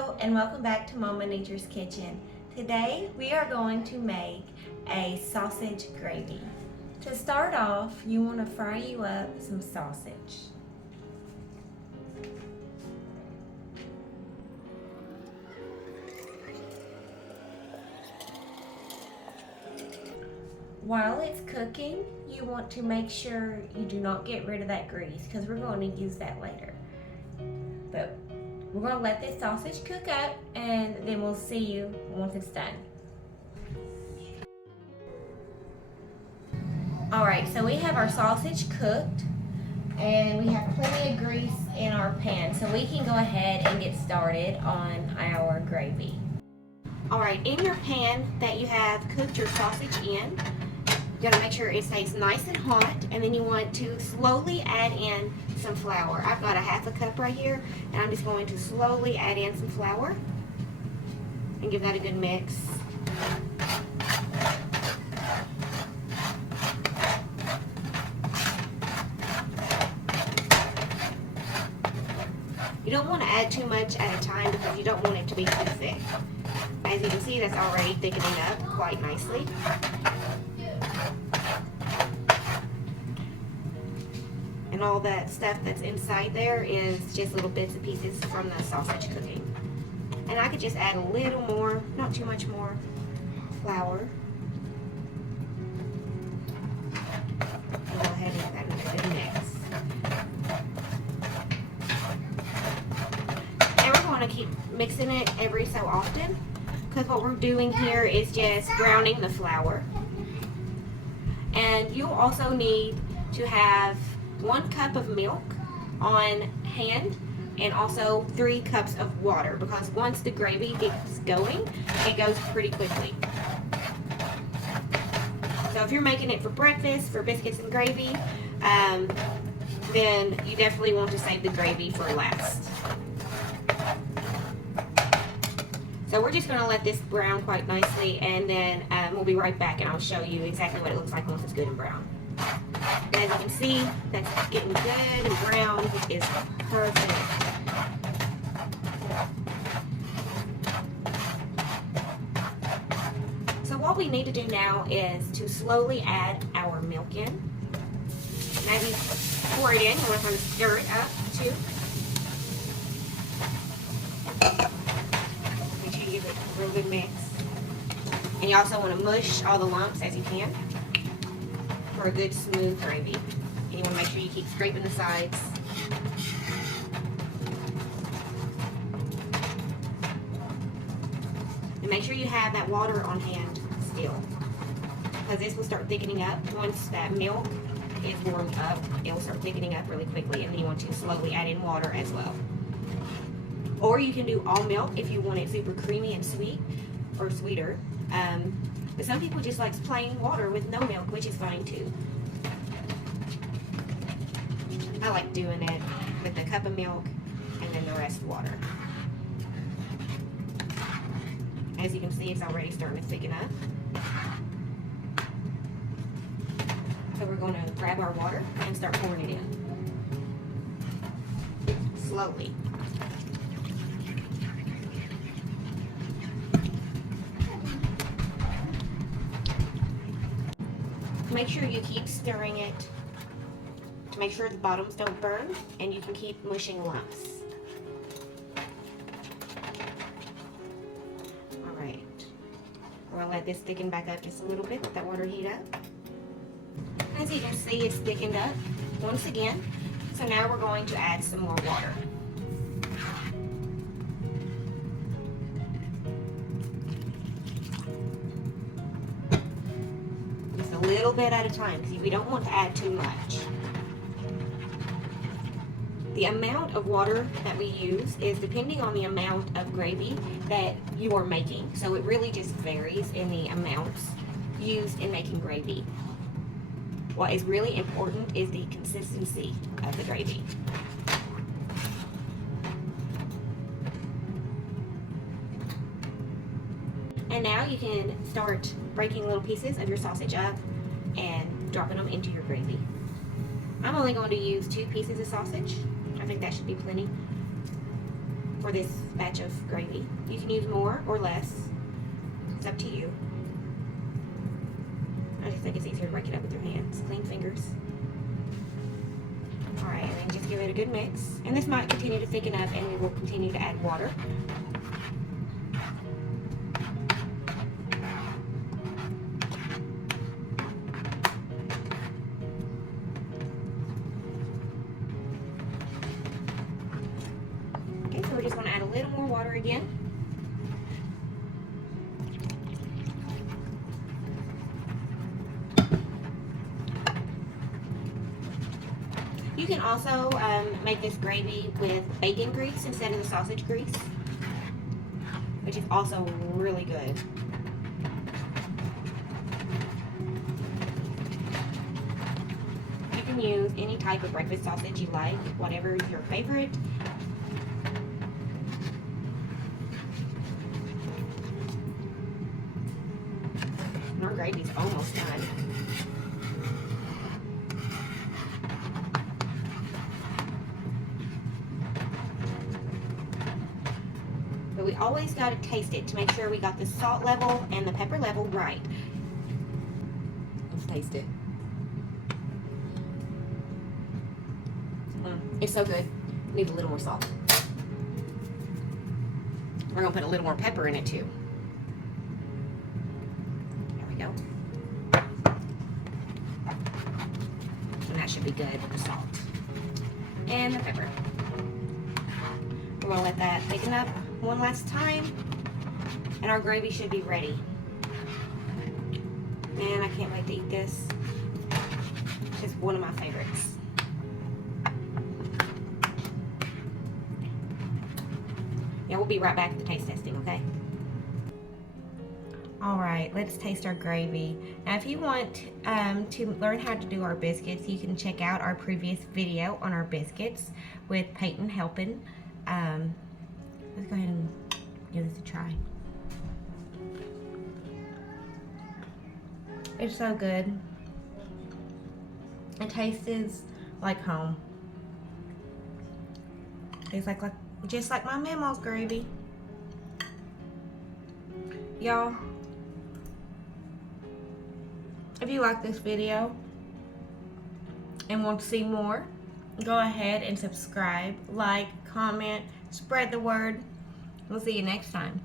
Hello and welcome back to Mama Nature's Kitchen. Today we are going to make a sausage gravy. To start off, you want to fry you up some sausage. While it's cooking, you want to make sure you do not get rid of that grease because we're going to use that later. But we're going to let this sausage cook up and then we'll see you once it's done. Alright, so we have our sausage cooked and we have plenty of grease in our pan, so we can go ahead and get started on our gravy. Alright, in your pan that you have cooked your sausage in, you gotta make sure it stays nice and hot, and then you want to slowly add in some flour. I've got a half a cup right here, and I'm just going to slowly add in some flour and give that a good mix. You don't want to add too much at a time because you don't want it to be too thick. As you can see, that's already thickening up quite nicely. And all that stuff that's inside there is just little bits and pieces from the sausage cooking. And I could just add a little more, not too much more, flour. And go ahead and add a good mix. And we're going to keep mixing it every so often, because what we're doing here is just browning the flour. And you'll also need to have 1 cup of milk on hand and also 3 cups of water, because once the gravy gets going, it goes pretty quickly. So if you're making it for breakfast, for biscuits and gravy, then you definitely want to save the gravy for last. So we're just going to let this brown quite nicely, and then we'll be right back and I'll show you exactly what it looks like once it's good and brown. And as you can see, that's getting good and brown, which is perfect. So what we need to do now is to slowly add our milk in. And as you pour it in, you want to stir it up too. Make sure you give it a real good mix. And you also want to mush all the lumps as you can for a good smooth gravy. And you want to make sure you keep scraping the sides. And make sure you have that water on hand still, because this will start thickening up. Once that milk is warmed up, it will start thickening up really quickly, and then you want to slowly add in water as well. Or you can do all milk if you want it super creamy and sweet, or sweeter. But some people just like plain water with no milk, which is fine too. I like doing it with a cup of milk and then the rest water. As you can see, it's already starting to thicken up. So we're going to grab our water and start pouring it in. Slowly. Make sure you keep stirring it to make sure the bottoms don't burn, and you can keep mushing lumps. Alright, we'll let this thicken back up just a little bit, let that water heat up. As you can see, it's thickened up once again, so now we're going to add some more water. A little bit at a time, because we don't want to add too much. The amount of water that we use is depending on the amount of gravy that you are making. So it really just varies in the amounts used in making gravy. What is really important is the consistency of the gravy. And now you can start breaking little pieces of your sausage up and dropping them into your gravy. I'm only going to use 2 pieces of sausage. I think that should be plenty. for this batch of gravy. You can use more or less. It's up to you. I just think it's easier to break it up with your hands. Clean fingers. Alright, and then just give it a good mix. And this might continue to thicken up, and we will continue to add water. Okay, so we're just going to add a little more water again. You can also make this gravy with bacon grease instead of the sausage grease, which is also really good. You can use any type of breakfast sausage you like, whatever is your favorite. And our gravy's almost done. But we always got to taste it to make sure we got the salt level and the pepper level right. Let's taste it. It's so good. Need a little more salt. We're going to put a little more pepper in it too. There we go. And that should be good with the salt. And the pepper. We're going to let that thicken up one last time, and our gravy should be ready. Man, I can't wait to eat this. It's just one of my favorites. Yeah, we'll be right back with the taste testing, okay? Alright, let's taste our gravy. Now, if you want to learn how to do our biscuits, you can check out our previous video on our biscuits with Peyton helping. Let's go ahead and give this a try. It's so good. It tastes like home. Tastes like just like my mama's gravy. Y'all, if you like this video and want to see more, go ahead and subscribe, like, comment, spread the word. We'll see you next time.